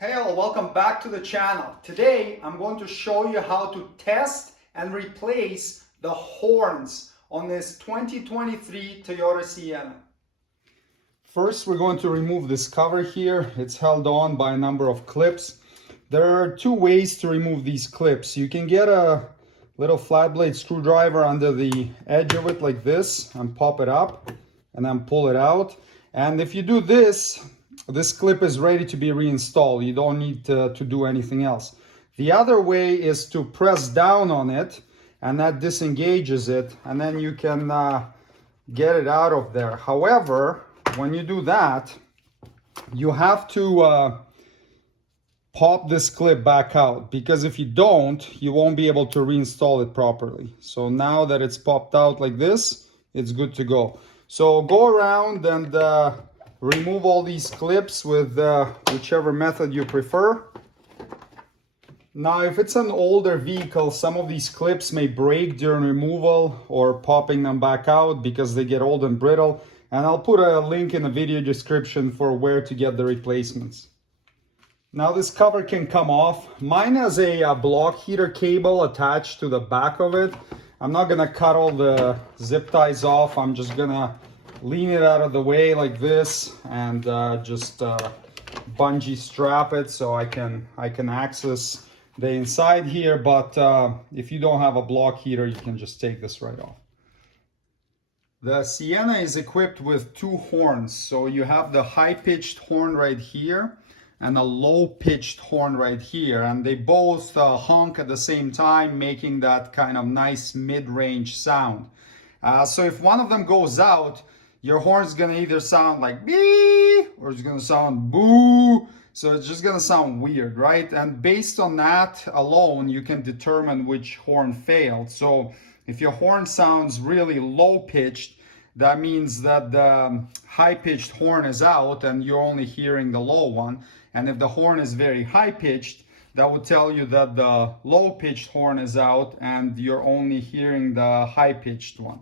Hey all, welcome back to the channel. Today I'm going to show you how to test and replace the horns on this 2023 Toyota Sienna. First we're going to remove this cover here. It's held on by a number of clips. There are two ways to remove these clips. You can get a little flat blade screwdriver under the edge of it like this and pop it up and then pull it out. And if you do this, this clip is ready to be reinstalled. You don't need to do anything else. The other way is to press down on it and that disengages it, and then you can get it out of there. However, when you do that, you have to pop this clip back out, because if you don't, you won't be able to reinstall it properly. So now that it's popped out like this, it's good to go. So go around and remove all these clips with whichever method you prefer. Now, if it's an older vehicle, some of these clips may break during removal or popping them back out because they get old and brittle. And I'll put a link in the video description for where to get the replacements. Now this cover can come off. Mine has a block heater cable attached to the back of it. I'm not gonna cut all the zip ties off. I'm just gonna lean it out of the way like this and just bungee strap it so I can access the inside here. But if you don't have a block heater, you can just take this right off. The Sienna is equipped with two horns. So you have the high-pitched horn right here and a low-pitched horn right here, and they both honk at the same time, making that kind of nice mid-range sound. So if one of them goes out, your horn's gonna either sound like bee or it's gonna sound boo. So it's just gonna sound weird, right? And based on that alone, you can determine which horn failed. So if your horn sounds really low-pitched, that means that the high-pitched horn is out and you're only hearing the low one. And if the horn is very high-pitched, that would tell you that the low-pitched horn is out and you're only hearing the high-pitched one.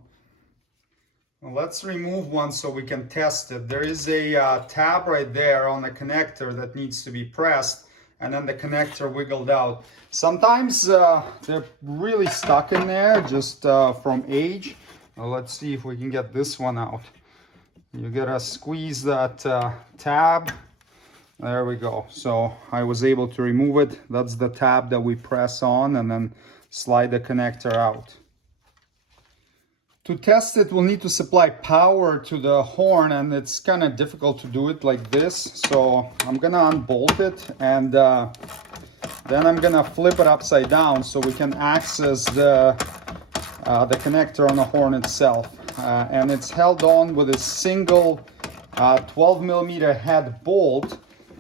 Well, let's remove one so we can test it. There is a tab right there on the connector that needs to be pressed, and then the connector wiggled out. Sometimes they're really stuck in there just from age. Well, let's see if we can get this one out. You gotta squeeze that tab. There we go. So I was able to remove it. That's the tab that we press on and then slide the connector out. To test it, we'll need to supply power to the horn, and it's kind of difficult to do it like this. So I'm gonna unbolt it and then I'm gonna flip it upside down so we can access the connector on the horn itself. And it's held on with a single 12mm head bolt,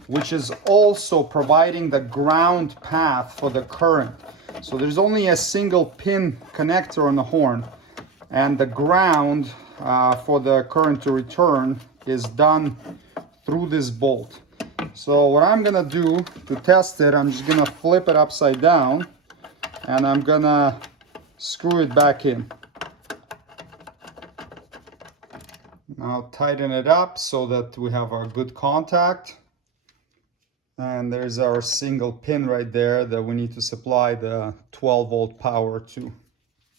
which is also providing the ground path for the current. So there's only a single pin connector on the horn, and the ground for the current to return is done through this bolt. So what I'm gonna do to test it, I'm just gonna flip it upside down and I'm gonna screw it back in. Now tighten it up so that we have a good contact. And there's our single pin right there that we need to supply the 12-volt power to.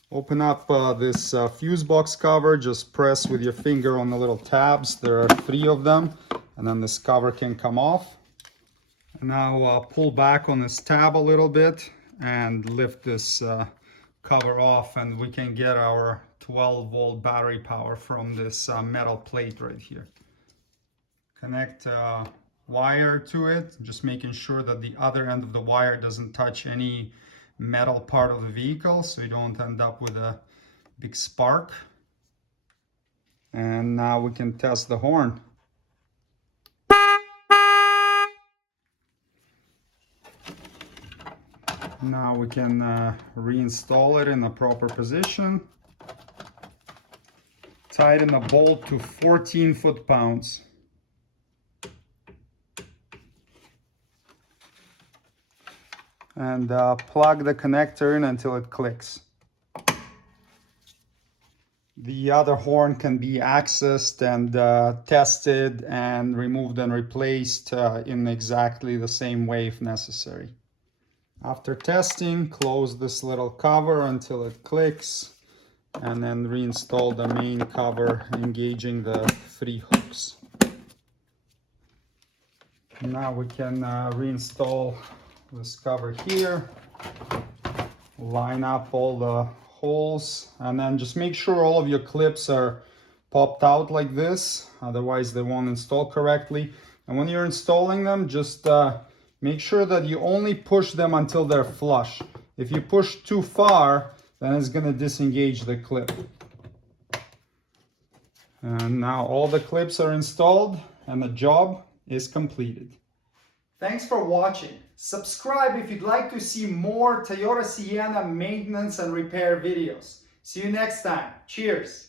Open up this fuse box cover. Just press with your finger on the little tabs. There are 3 of them, and then this cover can come off. And now pull back on this tab a little bit and lift this cover off, and we can get our 12-volt battery power from this metal plate right here. Connect wire to it, just making sure that the other end of the wire doesn't touch any metal part of the vehicle so you don't end up with a big spark. And now we can test the horn. Now we can reinstall it in the proper position. Tighten the bolt to 14 foot-pounds. And plug the connector in until it clicks. the other horn can be accessed and tested and removed and replaced in exactly the same way if necessary. After testing, close this little cover until it clicks, and then reinstall the main cover, engaging the 3 hooks. Now we can reinstall this cover here, line up all the holes, and then just make sure all of your clips are popped out like this, otherwise they won't install correctly. And when you're installing them, just make sure that you only push them until they're flush. If you push too far, then it's going to disengage the clip. And now all the clips are installed and the job is completed. Thanks for watching. Subscribe if you'd like to see more Toyota Sienna maintenance and repair videos. See you next time. Cheers.